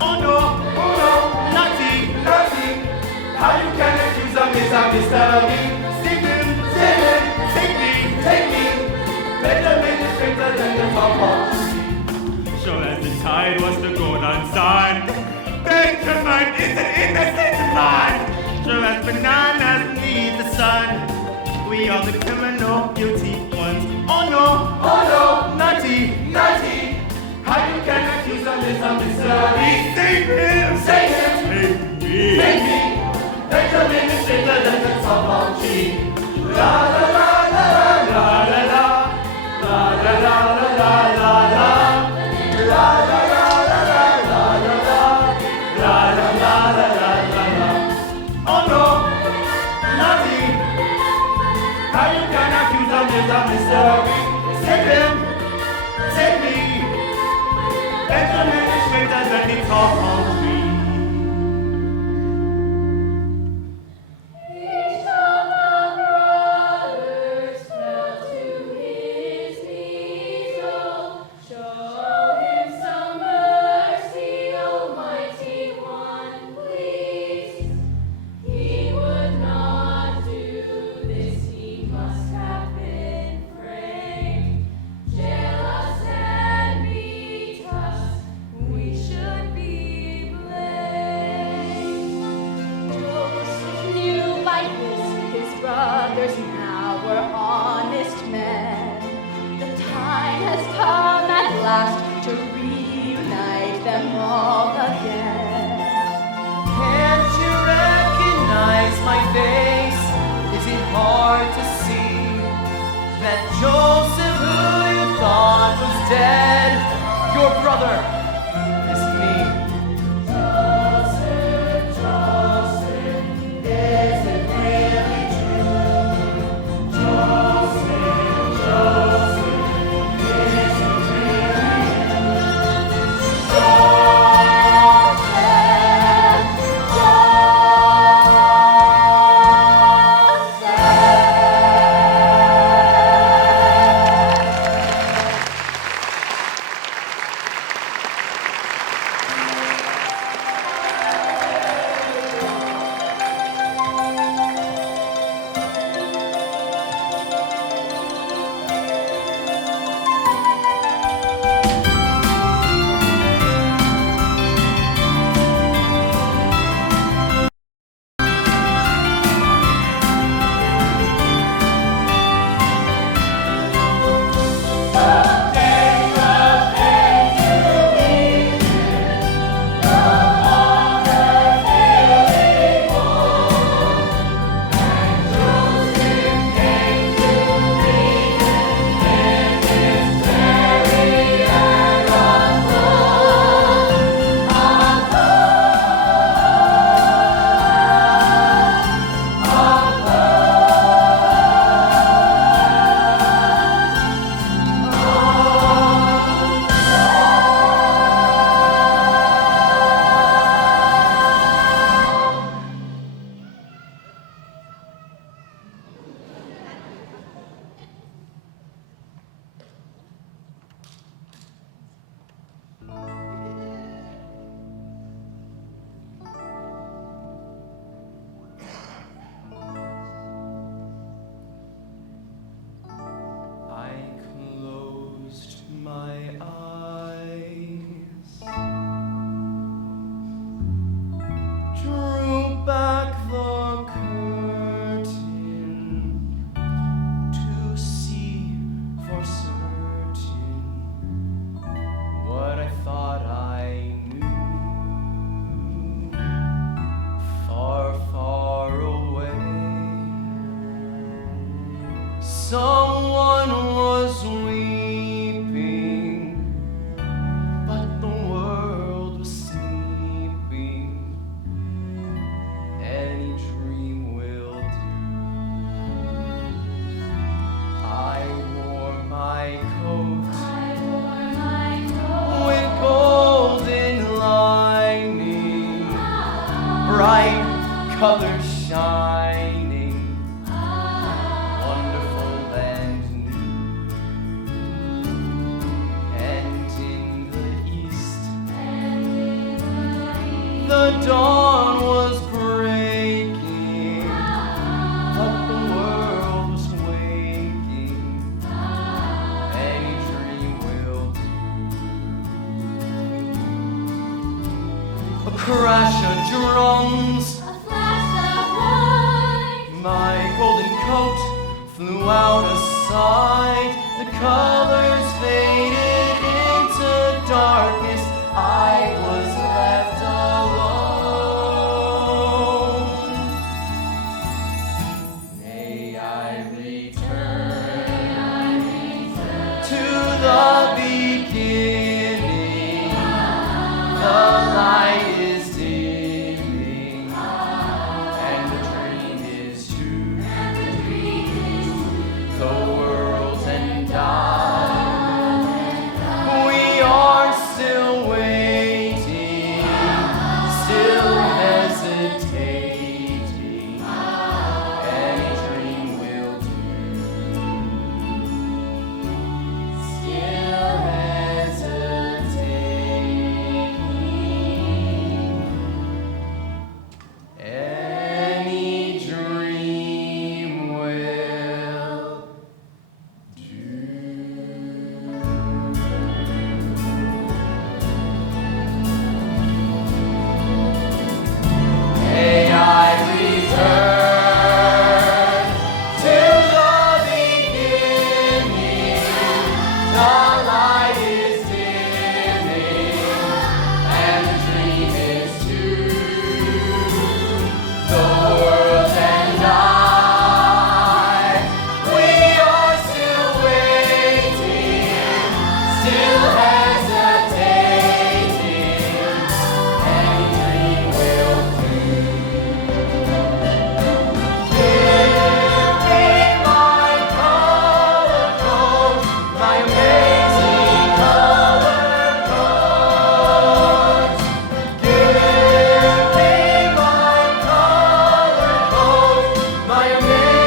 Oh no, naughty. How you can accuse him is a mystery. Save him, take me. Benjamin is greater than the top of tree. Sure as the tide was the golden sun. Benjamin is an innocent man. Sure as bananas need the sun. We are the criminal guilty ones. Oh no, naughty. How you can accuse him is a mystery. Save him, take me. Benjamin is greater than the top of tree. La la la la la la la la la la la la la. La la la la la la la la la la la la la. Oh no, naughty. How you can accuse him is a mystery. Save him, take me. Benjamin is greater than the top of tree. Each of the brothers fell to his knees. Oh, show him some mercy, Almighty One, please. He would not do this, he must have been framed. Jail us and beat us, we should be blamed. Joseph knew by this his brothers now were honest men. The time has come at last to reunite them all again. Can't you recognize my face? Is it hard to see that Joseph, who you thought was dead, your brother is me? Joseph, is it really true? Joseph, colors shining, wonderful and new. And in the east, the dawn was breaking, but the world was waking. Any dream will do. A crash of drums, A flash of light. my golden coat flew out of sight. The colors faded into darkness. I was left alone. May I return to the beginning. The light is dimming, and the dream is true. The world and I, we are still waiting, still hesitating. Any dream will do. Still hesitating. Any dream will do. May I return to the beginning. The light is dimming, and the dream is true. The world and I, we are still waiting, still hesitating. Any dream will do. Give me my color coat, my amazing color coat. Give me my color coat, my amazing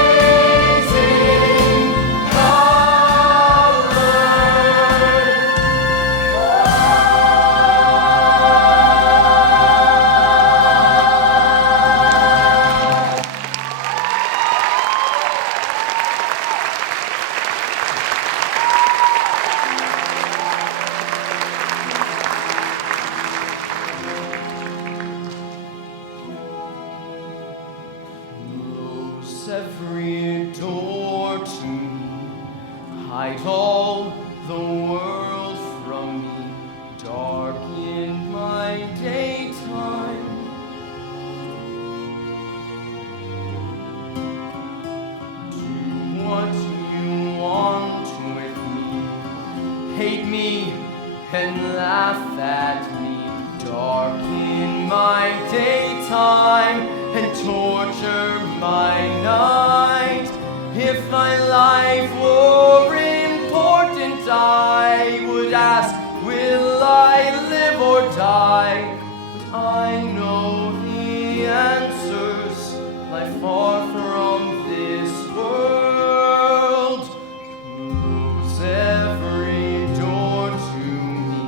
Close every door to me, hide all the world from me, darken my daytime. Do what you want with me, hate me and laugh at me, darken my daytime and torture my night. If my life were important, I would ask, will I live or die? But I know the answers lie far from this world. Close every door to me,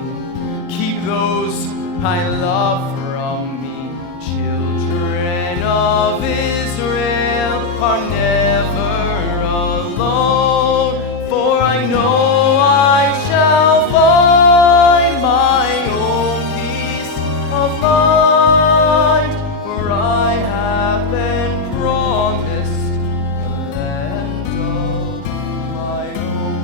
keep those I love from me. Children of Israel are never alone, for I know I shall find my own peace of mind, for I have been promised the land of my own.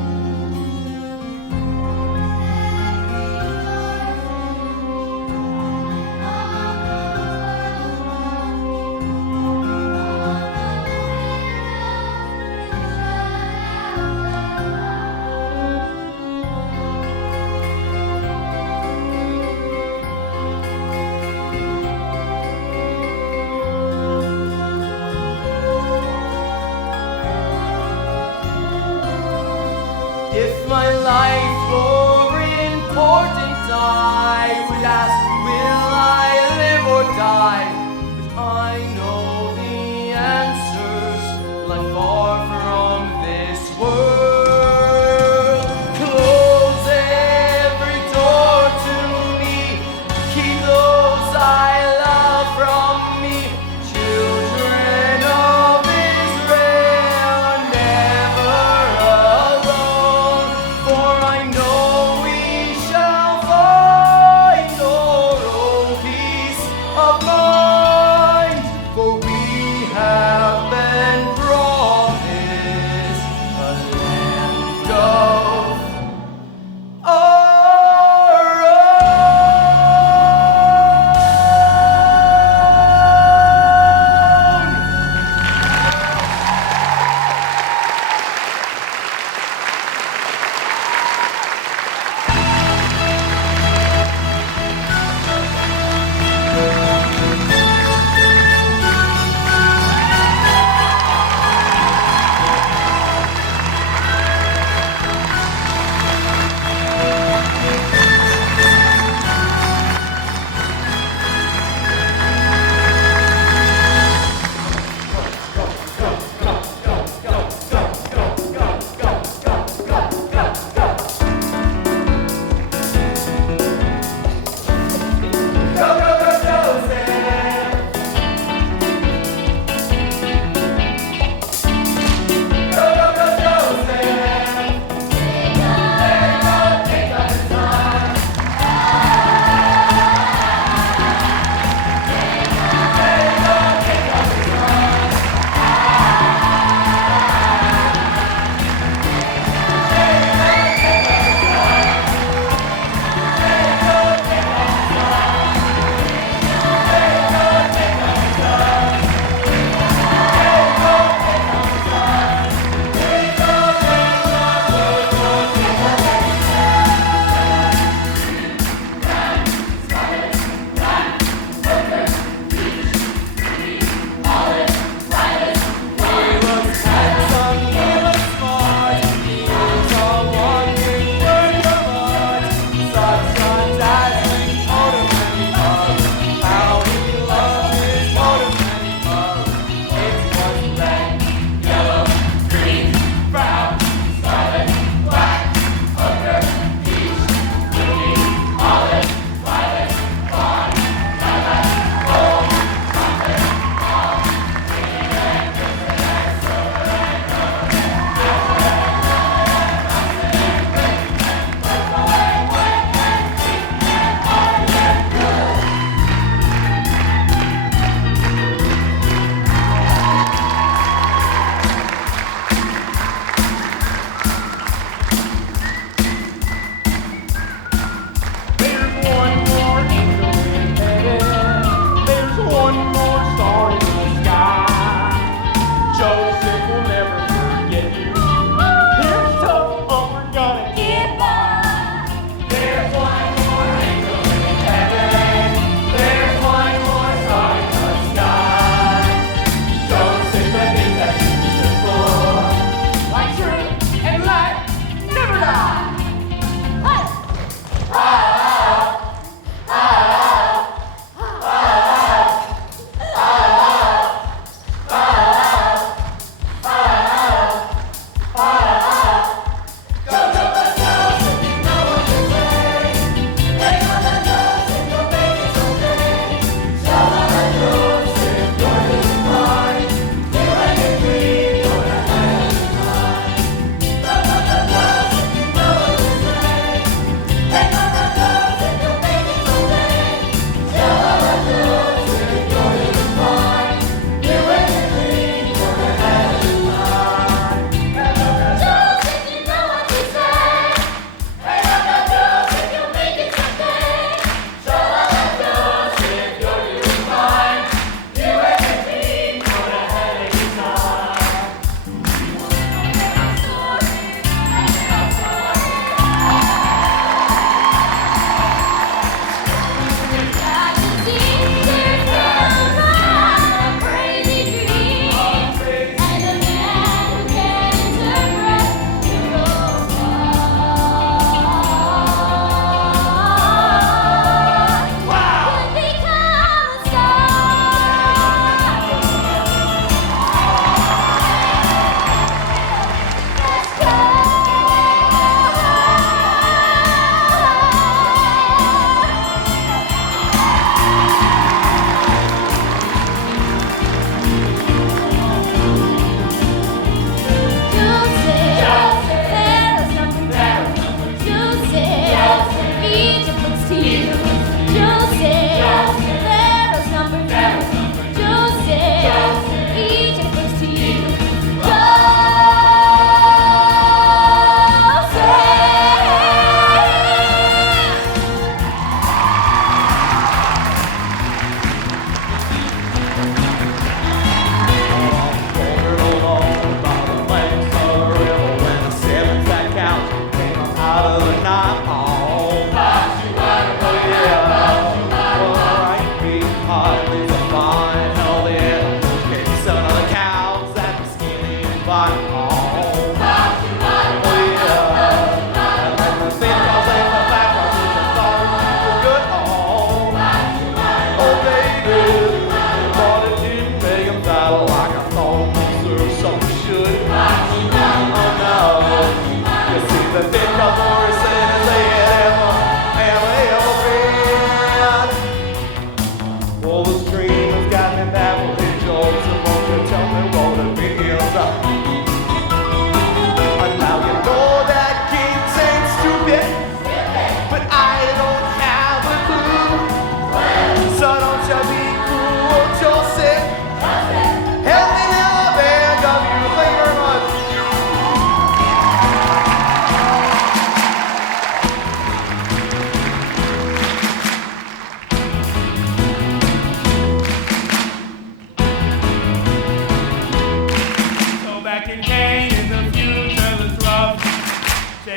If my life were important, I would ask, will I live or die? But I know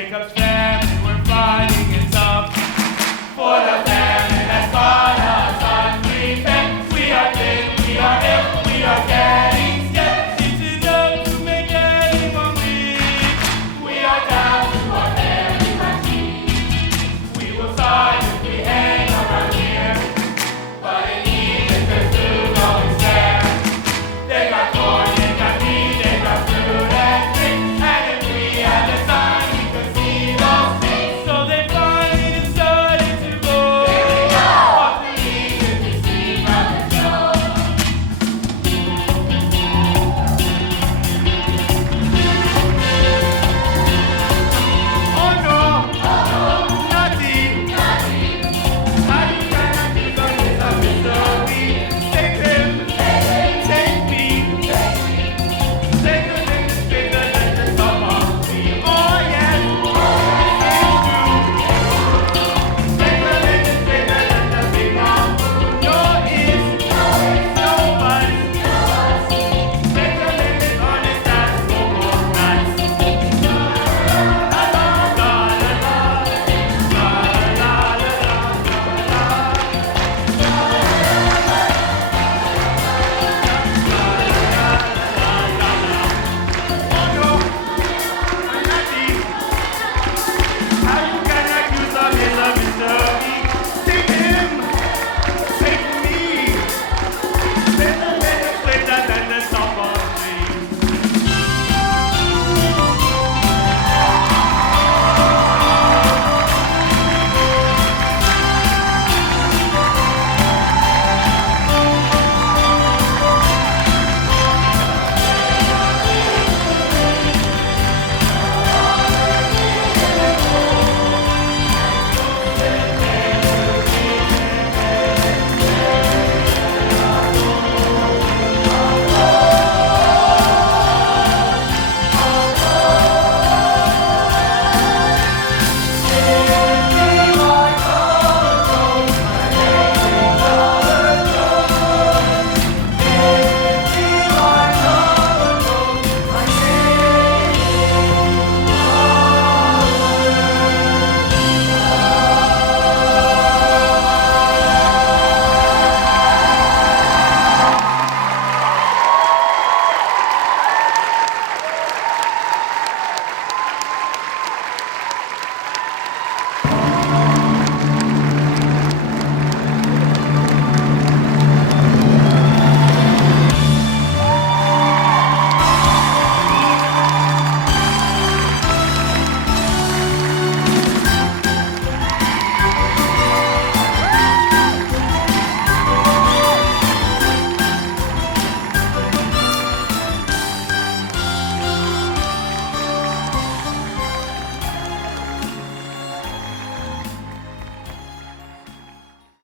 Jacob's fair.